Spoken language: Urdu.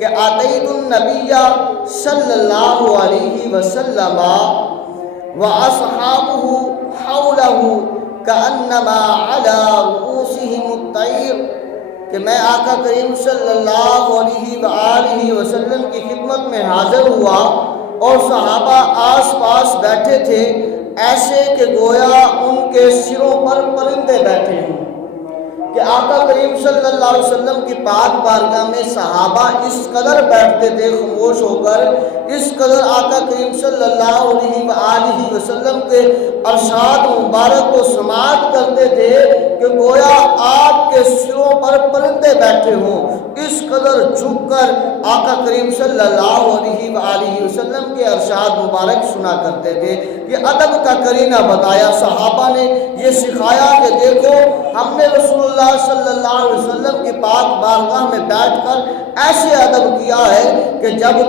کہ آتیت النبی صلی اللہ علیہ وسلم وَأَصْحَابُهُ حَوْلَهُ كَأَنَّمَا عَلَىٰ رُؤُوسِهِمُ الطَّيْرُ کہ میں آقا کریم صلی اللہ علیہ وآلہ وسلم کی خدمت میں حاضر ہوا اور صحابہ آس پاس بیٹھے تھے ایسے کہ گویا ان کے سروں پر پرندے بیٹھے ہوں۔ کہ آقا کریم صلی اللہ علیہ وسلم کی پاک بارگاہ میں صحابہ اس قدر بیٹھتے تھے خاموش ہو کر، اس قدر آقا کریم صلی اللہ علیہ وآلہ وسلم کے ارشاد مبارک کو سماعت کرتے تھے کہ گویا آپ کے سروں پر پرندے بیٹھے ہوں۔ اس قدر جھک کر آقا کریم صلی اللہ علیہ وآلہ وسلم کے ارشاد مبارک سنا کرتے تھے۔ یہ ادب کا قرینہ بتایا، صحابہ نے یہ سکھایا کہ دیکھو ہم نے رسول اللہ صلی اللہ علیہ وسلم کی پاک بارگاہ میں بیٹھ کر ایسے ادب کیا ہے کہ جب